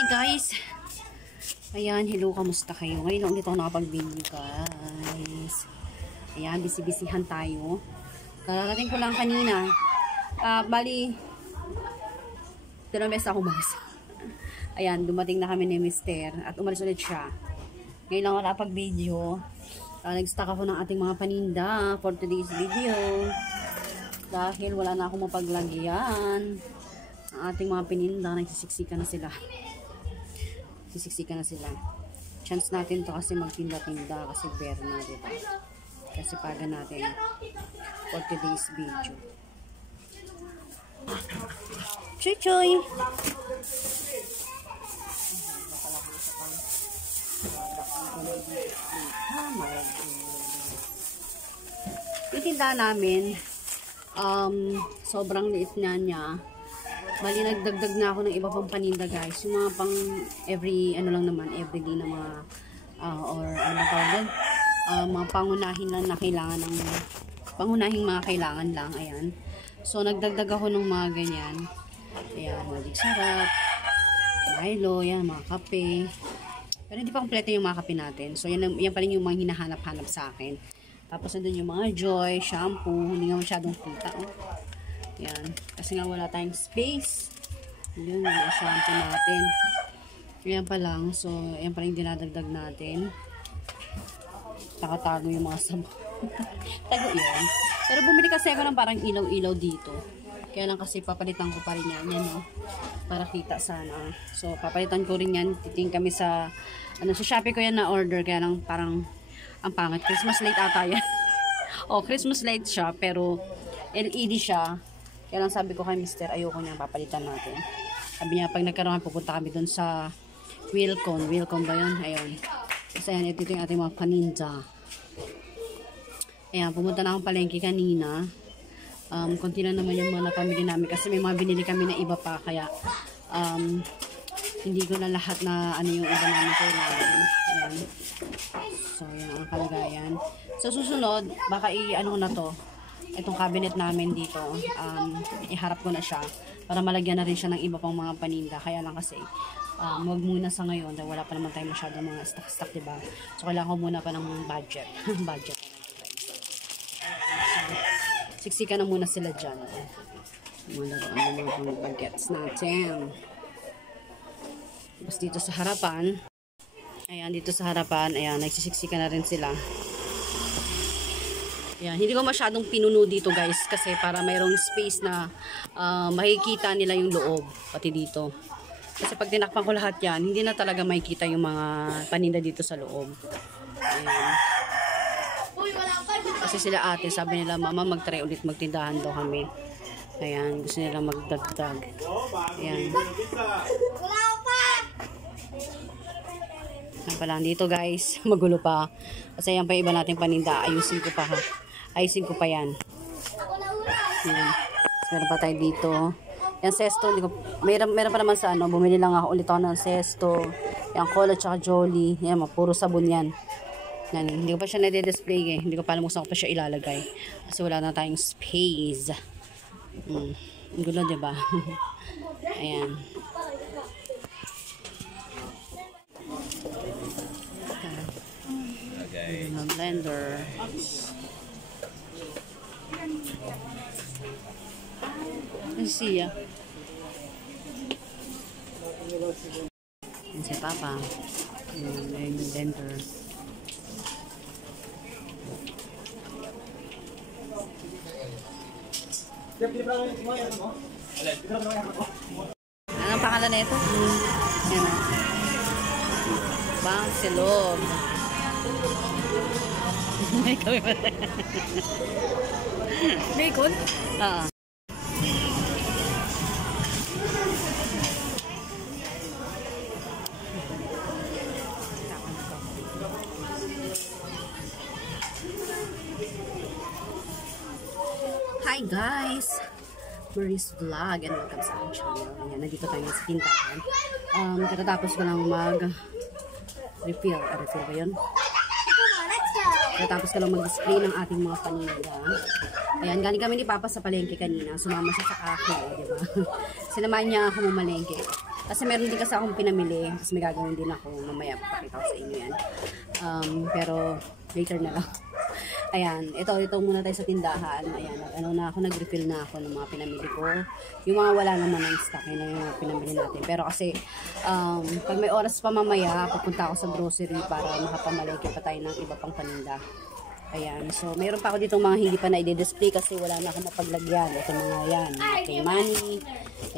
Hi guys! Ayan, hello, kamusta kayo? Ngayon ulit ako nakapag-video guys. Ayan, busy-busyhan tayo. Kararating ko lang kanina. Bali, dalawang beses ako umalis. Ayan, dumating na kami ni Mister at umalis ulit siya. Ngayon lang ako nakapag-video. Nag-stock ako ng ating mga paninda for today's video. Dahil wala na akong mapaglagyan. Ang ating mga paninda, nagsisiksika na sila. Sisiksika na sila. Chance natin to kasi magtinda-tinda kasi bear na, diba? Kasi paga natin for today's video. Chuy-chuy! Yung tinda namin, sobrang liit niya. Bali, nagdagdag na ako ng iba pang paninda guys. Yung mga pang every, ano lang naman, everyday na mga, or ano ba tawag doon? Mga pangunahin lang na kailangan ng, pangunahing mga kailangan lang, ayan. So, nagdagdag ako ng mga ganyan. Ayan, Magic Sarap, Milo, yan, mga kape. Pero hindi pa kompleto yung mga kape natin. So, yan pa rin yung mga hinahanap-hanap sa akin. Tapos, nandun yung mga Joy, shampoo, hindi nga masyadong kita, oh. Yan. Kasi nga wala tayong space. Yun, yung shampoo natin. Yan pa lang. So, yan pa rin dinadagdag natin. Nakatago yung mga sabon. Tago yun. Pero bumili kasi ako ng parang ilaw-ilaw dito. Kaya lang kasi papalitan ko pa rin yan. Yan, no? Para kita sana. So, papalitan ko rin yan. Titing kami sa, sa Shopee ko yan na order. Kaya lang parang, ang pangit. Christmas light ata yan. Christmas light siya. Pero, LED siya. Kaya lang sabi ko kay Mister, ayoko niya, papalitan natin. Sabi niya, pag nagkaroon, pupunta kami dun sa Wilcon. Wilcon ba yun? Ayun. Kasi ayan, ito yung ating mga paninda. Ayan, pumunta na akong palengke kanina. Konti lang naman yung mga napamili namin. Kasi may mga binili kami na iba pa. Kaya, hindi ko na lahat na ano yung iba namin kailangan. Ayan. So, yan ang kalagayan. Sa susunod, baka i-ano na to. Itong cabinet namin dito, iharap ko na siya para malagyan na rin siya ng iba pang mga paninda. Kaya lang kasi, wag muna sa ngayon dahil wala pa naman tayo masyadong mga stock-stock, diba? So, kailangan ko muna pa ng budget. Budget na lang, guys. So, siksika na muna sila dyan. Mga bagets natin. Tapos dito sa harapan, ayan, ayan, nagsisiksika na rin sila. Yan, hindi ko masyadong pinuno dito guys kasi para mayroong space na makikita nila yung loob pati dito. Kasi pag tinakpan ko lahat yan, hindi na talaga makikita yung mga paninda dito sa loob. Ayan. Kasi sila ate, sabi nila, mama mag-try ulit magtindahan daw kami. Ayan, gusto nila magdagdag. Ayan. Yan pa lang dito guys, magulo pa. Kasi yan pa iba nating paninda, ayusin ko pa ha. Ayusin ko pa yan. Meron pa tayo dito. Yan sesto, meron pa naman sa ano, bumili lang ako ulit ako ng sesto. Yan cola tsaka Jolly. Yan, puro sabon yan. Yan, hindi ko pa siya nade-display eh. Hindi ko pa alam kung saan ko pa siya ilalagay. Kasi wala na tayong space. Ang gulo, diba? Ayan. Okay. Blender. Let's see ya. Yan si Papa. Yung blender. Anong pangalan na ito? Yan na. Bang Silog. May kami pa. Bacon? Oo. Hi guys! Marie's Vlog and welcome sa aking channel. Ayan, nandito tayo sa tindahan. Katatapos ko lang mag-refill. Refill ba yun? Tapos ka lang mag-display ng ating mga paninda. Ayan, galing kami ni Papa sa palengke kanina. Sumama siya sa ako, di ba? Sinamahan niya ako mamalengke. Kasi meron din kasi akong pinamili. Kasi may gagawin din ako. Mamaya papakita ko sa inyo yan. Pero later na lang. Ayan, ito muna tayo sa tindahan. Ayan, nag-refill na ako ng mga pinamili ko. Yung mga wala naman ng stock, yun yung mga pinamili natin. Pero kasi, pag may oras pa mamaya, pupunta ako sa grocery para makapamalengke pa tayo ng iba pang paninda. Ayan, so mayroon pa ako dito mga hindi pa na i-display kasi wala na ako mapaglagyan. Ito mga yan, kay money.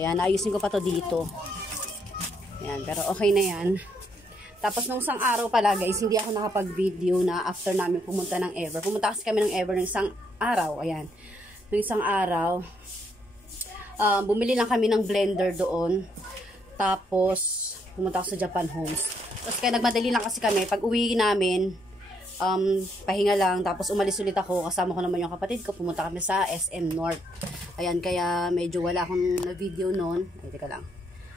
Ayan, ayusin ko pa to dito. Ayan, pero okay na yan. Tapos nung isang araw pala guys, hindi ako nakapag-video na after namin pumunta ng Ever. Pumunta kasi kami ng Ever ng isang araw. Ayan. Nung isang araw, bumili lang kami ng blender doon. Tapos, pumunta ako sa Japan Homes. Tapos kaya nagmadali lang kasi kami. Pag uwi namin, pahinga lang. Tapos umalis ulit ako. Kasama ko naman yung kapatid ko. Pumunta kami sa SM North. Ayan, kaya medyo wala akong na-video noon. Ay, teka lang.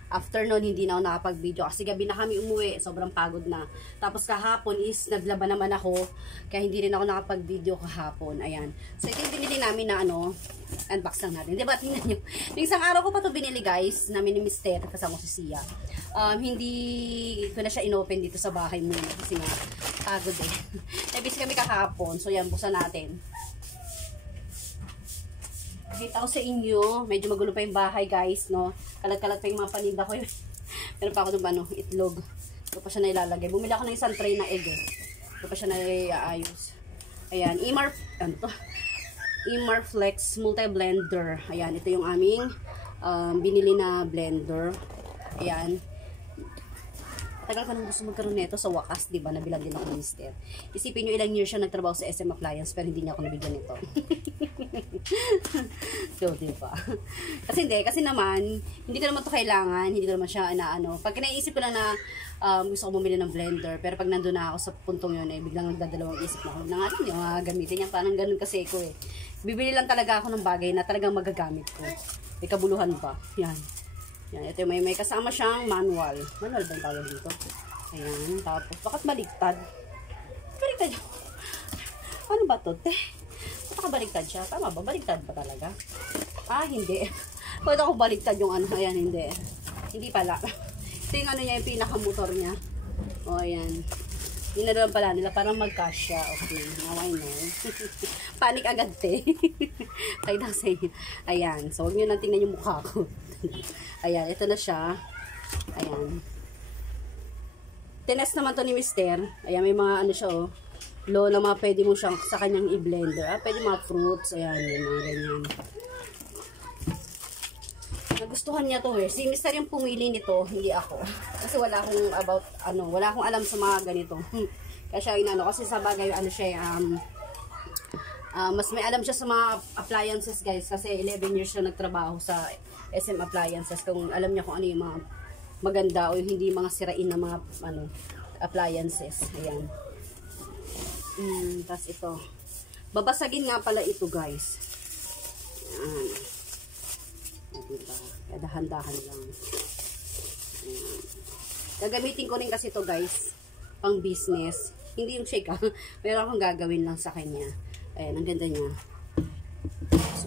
After nun, hindi na ako nakapag-video kasi gabi na kami umuwi, sobrang pagod na. Tapos kahapon is naglaban naman ako, kaya hindi rin ako nakapag-video kahapon. Ayan. So ito yung binili namin na unbox lang natin. Diba, tingnan nyo. Yung isang araw ko pa to binili guys, namin ni Mister, kasama ko si Sia. Hindi ko na siya inopen dito sa bahay muna kasi nga pagod eh. Nabisi kami kahapon, so yan, buksan natin. Kita ko sa inyo, medyo magulo pa yung bahay guys, no? Kalat-kalat pa yung mga paninda ko yun. Meron pa ako ng itlog. Ito pa siya na ilalagay. Bumili ako ng isang tray na egg eh. Ito pa siya na iayos. Ayan, Emar Flex Multi-Blender. Ayan, ito yung aming binili na blender. Ayan. Tagal ka nang gusto magkaroon nito sa wakas, diba? Nabilang din ako ng Mister. Isipin nyo ilang years siya nagtrabaho sa SM Appliance pero hindi niya ako nabigyan nito. So, diba? Kasi naman, hindi ko naman to kailangan, hindi ko naman siya Pag naisip ko lang na gusto ko bumili ng blender, pero pag nandun na ako sa puntong yun, biglang nagdadalawang isip na ako na nga yung mga gamitin niya. Parang ganun kasi ko eh. Bibili lang talaga ako ng bagay na talagang magagamit ko. May kabuluhan pa. Yan. Yan, ito may kasama siyang manual. Manual ba yung tawag dito? Ayan, tapos, bakit baliktad? Baliktad yun. Ano ba to, te? Bakit baliktad siya? Tama ba? Baliktad ba talaga? Hindi. Pwede ako baliktad yung ayan, hindi. Hindi pala. Ito yung niya, yung pinaka-motor niya. O, ayan. Yun na naman pala nila, parang mag-cash siya. Okay, now I know. Panic agad, te. Kaya na sa inyo. Ayan, so huwag nyo nang tingnan yung mukha ko. Ayan, ito na siya. Ayan. Tinest naman to ni Mister. Ayan, may mga siya low na mga pwede mo siyang sa kanyang i-blender. Pwede mga fruits. Ayan, may mga ganyan. Nagustuhan niya to eh. Si Mister yung pumili nito, hindi ako. Kasi wala akong alam sa mga ganito. Kaya siya kasi sa bagay mas may alam siya sa mga appliances guys kasi 11 years siya nagtrabaho sa SM Appliances. Kung alam niya kung ano yung mga maganda o yung hindi mga sirain na mga appliances. Ayan. Tapos ito. Babasagin nga pala ito guys. Ayan. Diba? Kaya dahan-dahan lang. Ayan. Gagamitin ko rin kasi ito guys. Pang business. Hindi yung shake pero akong gagawin lang sa kanya. Ayan, ang ganda niya.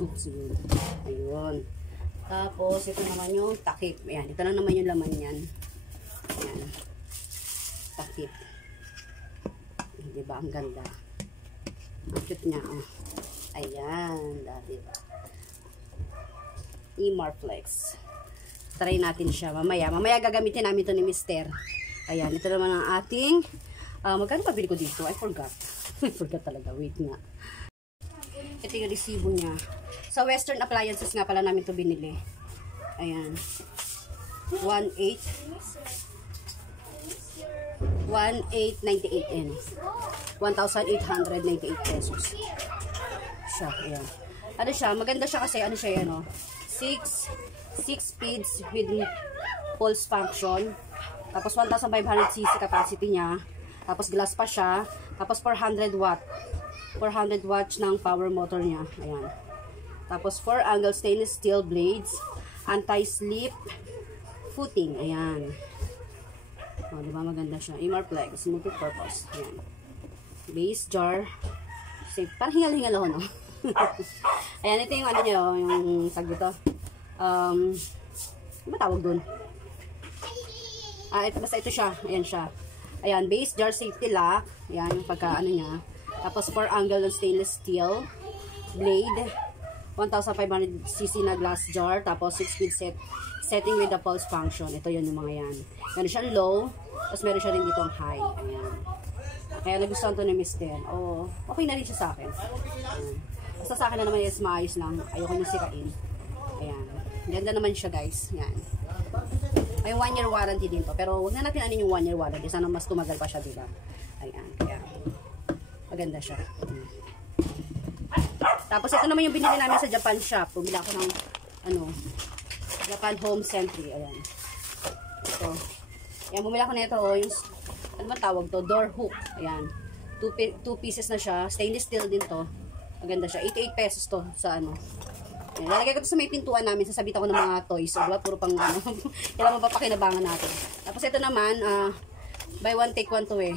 Oops, yun. Ayun. Tapos, ito naman yung takip. Ayan, ito lang naman yung laman yan. Ayan. Takip. Diba? Ang ganda. Ang cute niya. Oh. Ayan. Diba? Emar Flex. Try natin siya. Mamaya gagamitin namin ito ni Mister. Ayan, ito naman ang ating magkano pa bili ko dito? I forgot. I forgot talaga. Wait nga. Ito yung resibo niya. Sa Western Appliances nga pala namin ito binili. Ayan. 1,898 N. 1,898 pesos. Siya. Ayan. Ano siya? Maganda siya kasi 6 speeds with pulse function. Tapos 1,500cc capacity niya. Tapos glass pa siya. Tapos 400 watt. 400 watts ng power motor niya. Ayan. Tapos 4 angle stainless steel blades. Anti-slip footing. Ayan. O, diba maganda siya. Emar Flex. Multi-purpose. Ayan. base jar. Safe. Parang hingal-hingal ako, no? Ayan, ito yung ano nyo, yung tag dito. Ano ba tawag dun? Ito, basta ito siya. Ayan siya. Ayan, base jar safety lock. Ayan, yung pagka ano niya. Tapos 4 angle ng stainless steel. Blade. 1,500cc na glass jar. Tapos 6-speed setting with the pulse function. Ito yun yung mga yan. Meron siyang low. Tapos meron siya rin dito ang high. Ayan. Kaya nagustuhan to ni Mr. Oh, okay na rin siya sa akin. Ayan. Basta sa akin na naman is maayos lang. Ayoko nyo sirain. Ayan. Ganda naman siya guys. Ayan. May 1-year warranty din to. Pero huwag na natin anin yung 1-year warranty. Sana mas tumagal pa siya, diba? Ayan. Kaya maganda siya. Tapos ito naman yung binili namin sa Japan shop. Bumili ako ng Japan Home Sentry. Ayan. Ito. Ayan, bumili ako nito. Yung, ano ba tawag to? Door hook. Ayan. 2 pieces na siya. Stainless steel din to. Maganda siya. 88 pesos to sa ano. Ayan, lalagay ko ito sa may pintuan namin. Sasabit ako ng mga toys. So, diba? Puro pang ano. Kailangan mapapakinabangan natin. Tapos ito naman, buy one take one to eh.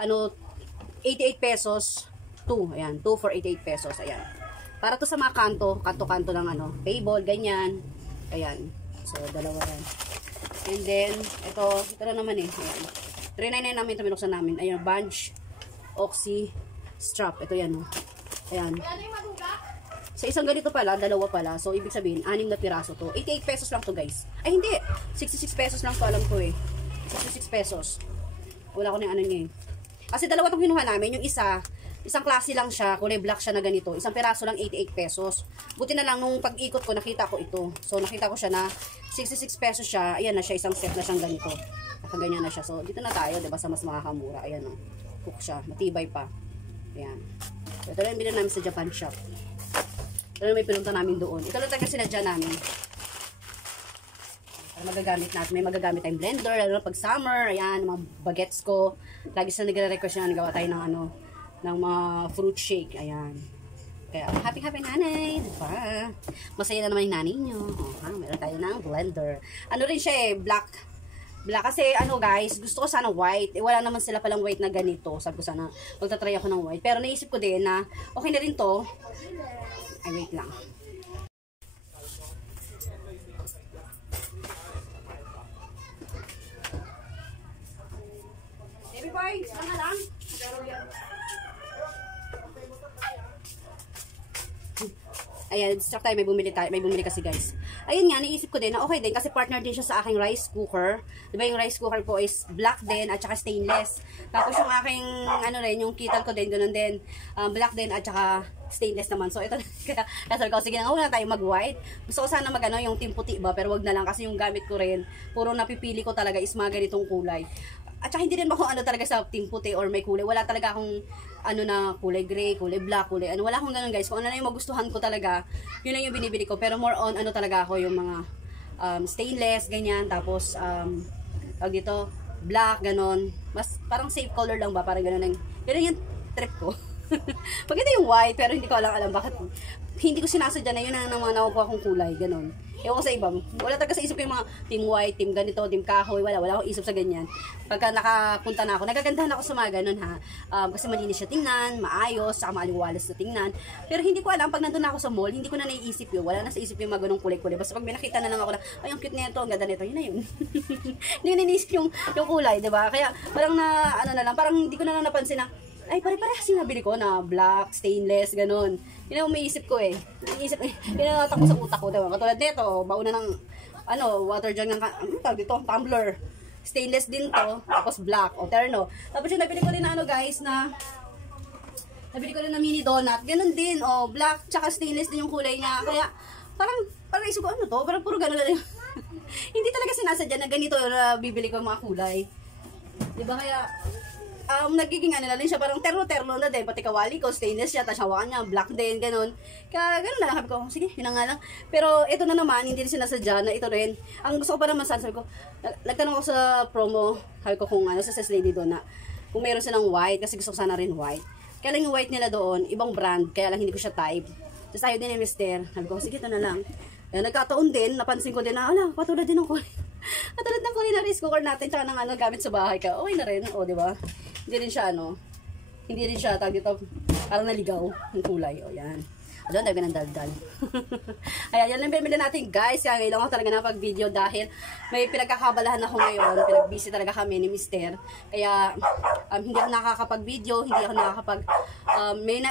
88 pesos. 2. Ayan. 2 for 88 pesos. Ayan. Para to sa mga kanto-kanto ng table, ganyan. Ayan. So, dalawa yan. And then, ito na naman eh. Ayan. 399 namin ito binuksan namin. Ayan, bunch, oxy, strap. Ito yan oh. Ayan. Sa isang ganito pala, dalawa pala. So, ibig sabihin, 6 na piraso to. 88 pesos lang to guys. Ay, hindi. 66 pesos lang to, alam ko eh. 66 pesos. Wala ko na yung ano niya eh. Kasi dalawa itong kinuha namin. Yung isang klase lang siya. Kulay black siya na ganito. Isang piraso lang, 88 pesos. Buti na lang, nung pag-ikot ko, nakita ko ito. So, nakita ko siya na 66 pesos siya. Ayan na siya, isang set na siyang ganito. Nakaganyan na siya. So, dito na tayo, diba, sa mas makakamura. Ayan o. Hook siya. Matibay pa. Ayan. So, ito lang yung bilhin namin sa Japan shop. Ito may pinunta namin doon. Ito lang talaga sinadya namin. Para magagamit natin. May magagamit tayong blender. Lalo pag summer. Ayan, mga bagets ko. Lagi sila nagre-request na nagawa tayo ng ng mga fruit shake. Ayan. Kaya, happy nanay. Diba? Masaya na naman yung nanay nyo. Meron tayo ng blender. Ano rin siya eh, black. Kasi guys, gusto ko sana white. Wala naman sila palang white na ganito. Sabi ko sana, magtatry ako ng white. Pero naisip ko din na, okay na rin to. Ay, wait lang. Baby boy, saan na lang? Ayan, start tayo, may bumili kasi guys. Ayun nga, naisip ko din na okay din kasi partner din siya sa aking rice cooker. Diba yung rice cooker ko is black din at saka stainless. Tapos yung aking, yung kital ko din, ganun din. Black din at saka stainless naman. So ito, kaya sabi ko, sige na, wala tayo mag-white. Gusto ko sana yung team puti ba, pero wag na lang kasi yung gamit ko rin, puro napipili ko talaga is mga ganitong kulay. At saka hindi rin ako talaga sa team puti or may kulay. Wala talaga akong na kulay gray, kulay black, kulay wala akong ganun guys. Kung ano na yung magustuhan ko talaga, yun lang yung binibili ko. Pero more on talaga ako yung mga stainless, ganyan. Tapos tawag dito, black, ganun. Mas parang safe color lang ba, parang ganun yung trip ko. Pag ito yung white, pero hindi ko alam bakit. Hindi ko sinasadya na yun ang mga nakukuha kong kulay, ganun. Ewan ko sa iba. Wala talaga sa isip ko yung mga team white, team ganito, team kahoy. Wala akong isip sa ganyan. Pagka nakapunta na ako, nagagandahan ako sa mga ganun ha. Kasi malinis siya tingnan, maayos, saka maaliwalas na tingnan. Pero hindi ko alam, pag nandun na ako sa mall, hindi ko na naiisip yun. Wala na sa isip yung mga ganung kulay-kulay. Basta pag may nakita na lang ako na, ay, ang cute nito, ang ganda nito, yun na yun. Hindi ko naiisip yung kulay, diba? Kaya parang parang hindi ko na lang napansin na, ay, pare-parehas yung nabili ko na black, stainless, ganun. Yun ang umiisip ko eh. Yun ang natak ko sa utak ko, diba? Katulad nito, bauna ng, water jug ng, tawag dito, tumbler. Stainless din to, tapos black, o terno. Tapos yung nabili ko rin na guys, nabili ko rin na mini donut. Ganun din, black, tsaka stainless din yung kulay niya. Kaya, parang isip ko, to? Parang puro ganun lang. Hindi talaga sinasadya na ganito na bibili ko mga kulay. Diba kaya, nagiging na rin siya, parang terno-terno na din, pati kawali ko, stainless siya, tapos hawakan niya, black din, ganun. Kaya ganun na lang, sabi ko, sige, yun nga lang. Pero ito na naman, hindi rin sinasadya na ito rin. Ang gusto ko pa naman, sabi ko, nagtanong ako sa promo, sabi ko kung sa Sales Lady doon na, kung meron silang white, kasi gusto ko sana rin white. Kaya lang yung white nila doon, ibang brand, kaya lang hindi ko siya type. Tapos ayaw din ni Mr. Sabi ko, sige, ito na lang. Nagkataon din, napansin ko din na, patulad din ng kulay. Patulad ng kulay na rice cooker natin, tsaka ng gamit sa bahay ka, okay na rin, di ba? Hindi rin siya hindi rin siya, tawag dito, parang naligaw yung kulay. O, yan. Doon, dami ng daldal. Ayan, yan lang pinamili natin guys. Kaya ngayon ako talaga napag-video dahil may pinagkakabalahan ako ngayon. Pinag-busy talaga kami ni Mister. Kaya, hindi ako nakakapag-video, hindi ako nakakapag... may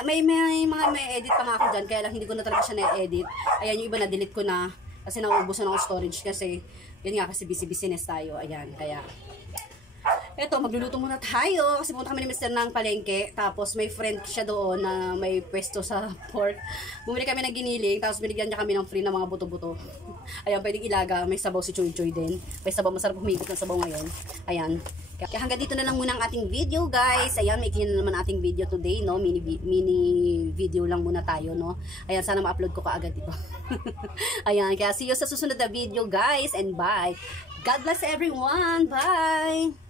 edit pa nga ako dyan, kaya lang hindi ko na talaga siya na-edit. Ayan, yung iba na-delete ko na. Kasi nauubusan ako storage kasi, yun nga kasi busy-business tayo. Ayan, kaya... Eto, magluluto muna tayo kasi pumunta kami ni Mr. ng palengke. Tapos may friend siya doon na may pwesto sa pork. Bumili kami ng giniling, tapos binigyan niya kami ng free ng mga buto-buto. Ayan, pwedeng ilaga. May sabaw si Choy Choy din. May sabaw, masarap humigit ng sabaw ngayon. Ayan. Kaya hanggang dito na lang muna ang ating video, guys. Ayan, may ikin na naman ating video today, no? Mini video lang muna tayo, no? Ayan, sana ma-upload ko kaagad ito. Ayan, kaya see you sa susunod na video, guys. And bye. God bless everyone. Bye.